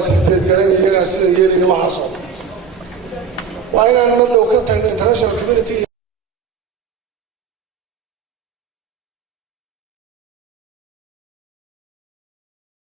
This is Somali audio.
facilitate garan iyagaa sida yeelaya waxaasoo waa inaan mar dhow ka tagno international community